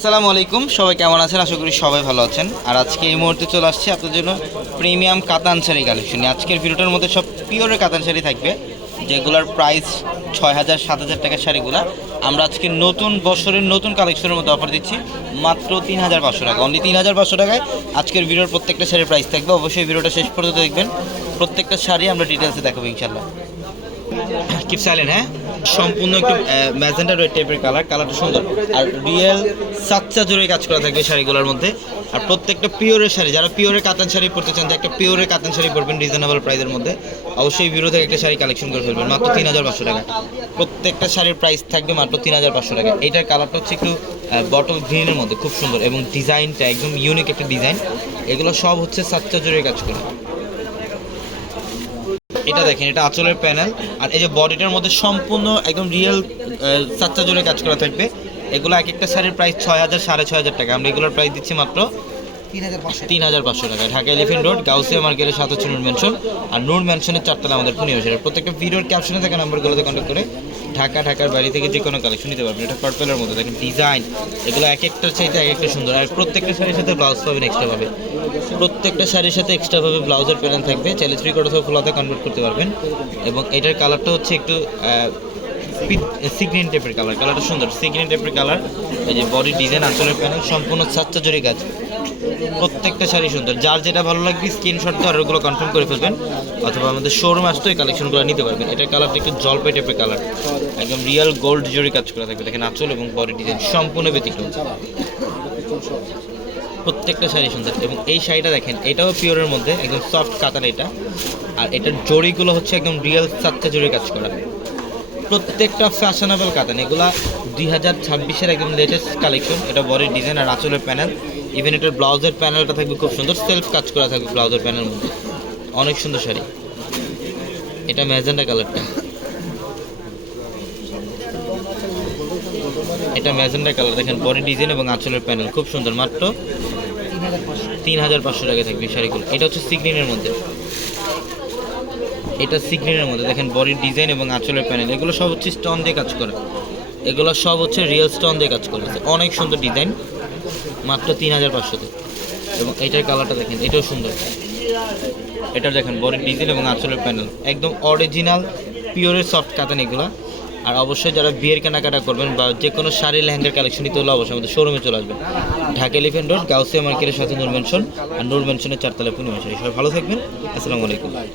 আসসালামু আলাইকুম, সবাই কেমন আছেন? আশা করি সবাই ভালো আছেন। আর আজকে এই মুহূর্তে চলে আসছে আপনাদের জন্য প্রিমিয়াম কাতান শাড়ি কালেকশন আজকের ভিডিওটার মধ্যে সব পিওরের কাতান শাড়ি থাকবে, যেগুলোর প্রাইস ছয় হাজার, সাত হাজার টাকার শাড়িগুলো। আমরা আজকে নতুন বছরের নতুন কালেকশনের মধ্যে অফার দিচ্ছি, মাত্র তিন হাজার পাঁচশো টাকা। অনলি তিন হাজার পাঁচশো টাকায় আজকের ভিডিওর প্রত্যেকটা শাড়ির প্রাইস থাকবে। অবশ্যই ভিডিওটা শেষ পর্যন্ত দেখবেন। প্রত্যেকটা শাড়ি আমরা ডিটেলসে দেখাবো ইনশাল্লাহ কিপ সাইলেন্ট হ্যাঁ? সম্পূর্ণ একটু ম্যাজেন্ডা রেড টাইপের কালার কালারটা সুন্দর। আর রিয়েল সাচ্চা জোরে কাজ করা থাকবে শাড়িগুলোর মধ্যে। আর প্রত্যেকটা পিওরের শাড়ি, যারা পিওরের কাতান শাড়ি পরতে চান, একটা পিওরের কাতান শাড়ি পরবেন রিজনেবল প্রাইসের মধ্যে। অবশ্যই ভিডিও থেকে একটা শাড়ি কালেকশন করে ফেলবেন, মাত্র তিন হাজার পাঁচশো টাকা। প্রত্যেকটা শাড়ির প্রাইস থাকবে মাত্র তিন হাজার পাঁচশো টাকা। এইটার কালারটা হচ্ছে একটু বটল গ্রিনের মধ্যে, খুব সুন্দর। এবং ডিজাইনটা একদম ইউনিক একটা ডিজাইন এগুলো সব হচ্ছে সাচ্চা জোরে কাজ করে। এটা দেখেন এটা আঁচলের প্যানেল আর এই যে বডিটার মধ্যে সম্পূর্ণ একদম রিয়েল সাচ্চা জোরে কাজ করা থাকবে। এগুলো এক একটা শাড়ির প্রাইস ছয় হাজার সাড়ে ছয় হাজার টাকা। আমরা এগুলোর প্রাইস দিচ্ছি মাত্র তিন হাজার পাঁচশো তিন হাজার পাঁচশো টাকা। ঢাকা এলিফেন্ট রোড গাউসিয়া মার্কেটের সাত হচ্ছে নূর ম্যানশন আর নূর ম্যানশনের চারটা আমাদের পূর্ণিমাসের প্রত্যেকটা ভিডিওর ক্যাপশনে থাকা নাম্বারগুলোতে কন্ট্যাক্ট করে ঢাকা, ঢাকার বাড়ি থেকে যে কোনো কালেকশন নিতে পারবেন। এটা পার্পেলের মধ্যে দেখেন ডিজাইন এগুলো এক একটা চাইতে এক একটা সুন্দর। আর প্রত্যেকটা শাড়ির সাথে ব্লাউজ পাবেন এক্সট্রা পাবে প্রত্যেকটা শাড়ির সাথে এক্সট্রা ভাবে ব্লাউজের প্যানেল থাকবে। চাইলে থ্রি কোটা ফুলাতে কনভার্ট করতে পারবেন। এবং এটার কালারটা হচ্ছে একটু সিগ্রিন টাইপের কালার কালারটা সুন্দর সিগ্রিন টাইপের কালার এই যে বডি ডিজাইন আঁচলের প্যানেল সম্পূর্ণ সাচ্চা জরি কাজ প্রত্যেকটা শাড়ি সুন্দর। যার যেটা ভালো লাগবে স্ক্রিনশট দিয়ে অর্ডারগুলো কনফার্ম করে ফেলবেন। অথবা আমাদের শোরুম আসতে এই কালেকশনগুলো নিতে পারবেন। এটার কালারটা একটু জলপাই টাইপের কালার একদম রিয়েল গোল্ড জরি কাজ করা থাকবে। দেখেন আঁচল এবং বডি ডিজাইন সম্পূর্ণ ব্যতিক্রম। প্রত্যেকটা শাড়ি সুন্দর। এবং এই শাড়িটা দেখেন, এটাও পিওরের মধ্যে, একদম সফট কাতান এটা। আর এটার জড়িগুলো হচ্ছে একদম রিয়েল সাতটা জড়ি কাজ করা। প্রত্যেকটা ফ্যাশনেবল কাতান এগুলা দুই হাজার ছাব্বিশের একদম লেটেস্ট কালেকশন এটা বডির ডিজাইন আর আঁচলের প্যানেল ইভেন এটার ব্লাউজের প্যানেলটা থাকবে খুব সুন্দর। সেলফ কাজ করা থাকবে ব্লাউজের প্যানেল মধ্যে। অনেক সুন্দর শাড়ি। এটা ম্যাজেন্ডা কালারটা এটা ম্যাজেন্ডা কালার দেখেন বডি ডিজাইন এবং আঁচলের প্যানেল খুব সুন্দর। মাত্র তিন হাজার পাঁচশো টাকা থাকবে শাড়িগুলো। এটা হচ্ছে সিগ্রিনের মধ্যে। এটা সিগ্রিনের মধ্যে। দেখেন বডির ডিজাইন এবং আঁচলের প্যানেল এগুলো সব হচ্ছে স্টোন দিয়ে কাজ করা। এগুলো সব হচ্ছে রিয়েল স্টোন দিয়ে কাজ করা। অনেক সুন্দর ডিজাইন মাত্র তিন হাজার পাঁচশোতে। এবং এটার কালারটা দেখেন, এটাও সুন্দর। এটা দেখেন বডির ডিজাইন এবং আঁচলের প্যানেল একদম অরিজিনাল পিওরের সফট কাতান এগুলো। আর অবশ্যই যারা বিয়ের কেনাকাটা করবেন বা যে কোনো শাড়ি লেহেঙ্গার কালেকশন নিতে হলে অবশ্যই আমাদের শোরুমে চলে আসবেন। ঢাকা এলিফেন্ট রোড গাউসিয়া মার্কেটের সাথে নূর মেনশন আর নূর মেনশনের চারতলা পূর্ণিমা শাড়ি। সবাই ভালো থাকবেন। আসসালামু আলাইকুম।